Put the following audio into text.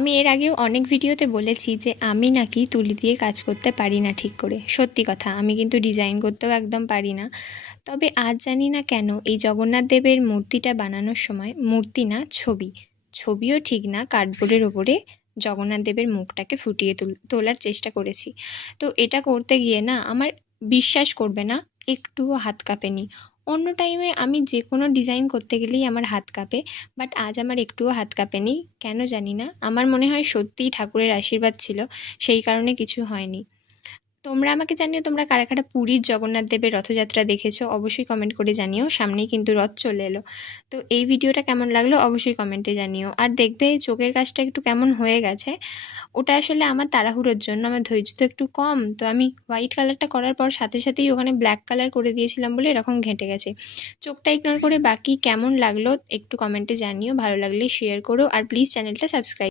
আমি এর আগেও অনেক ভিডিওতে বলেছি যে আমি নাকি তুলি দিয়ে কাজ করতে পারি না ঠিক করে। সত্যি কথা, আমি কিন্তু ডিজাইন করতেও একদম পারি না। তবে আজ জানি না কেন এই জগন্নাথ দেবের মূর্তিটা বানানোর সময়, মূর্তি না ছবিও ঠিক না, কার্ডবোর্ডের ওপরে জগন্নাথ দেবের মুখটাকে ফুটিয়ে তোলার চেষ্টা করেছি। তো এটা করতে গিয়ে না আমার, বিশ্বাস করবে না, একটুও হাত কাঁপেনি। অন্য টাইমে আমি যে কোনো ডিজাইন করতে গেলেই আমার হাত কাঁপে, বাট আজ আমার একটুও হাত কাঁপেনি। কেন জানি না, আমার মনে হয় সত্যিই ঠাকুরের আশীর্বাদ ছিল, সেই কারণে কিছু হয়নি। তোমরা আমাকে জানিও, তোমরা কারা কারা পুরীর জগন্নাথ দেবের রথযাত্রা দেখেছো, অবশ্যই কমেন্ট করে জানিও। সামনেই কিন্তু রথ চলে এলো। তো এই ভিডিওটা কেমন লাগলো অবশ্যই কমেন্টে জানিও। আর দেখবে চোখের কাজটা একটু কেমন হয়ে গেছে, ওটা আসলে আমার তাড়াহুড়োর জন্য, আমার ধৈর্য তো একটু কম, তো আমি হোয়াইট কালারটা করার পর সাথে সাথেই ওখানে ব্ল্যাক কালার করে দিয়েছিলাম বলে এরকম ঘেঁটে গেছে। চোখটা ইগনোর করে বাকি কেমন লাগলো একটু কমেন্টে জানিও। ভালো লাগলে শেয়ার করো, আর প্লিজ চ্যানেলটা সাবস্ক্রাইব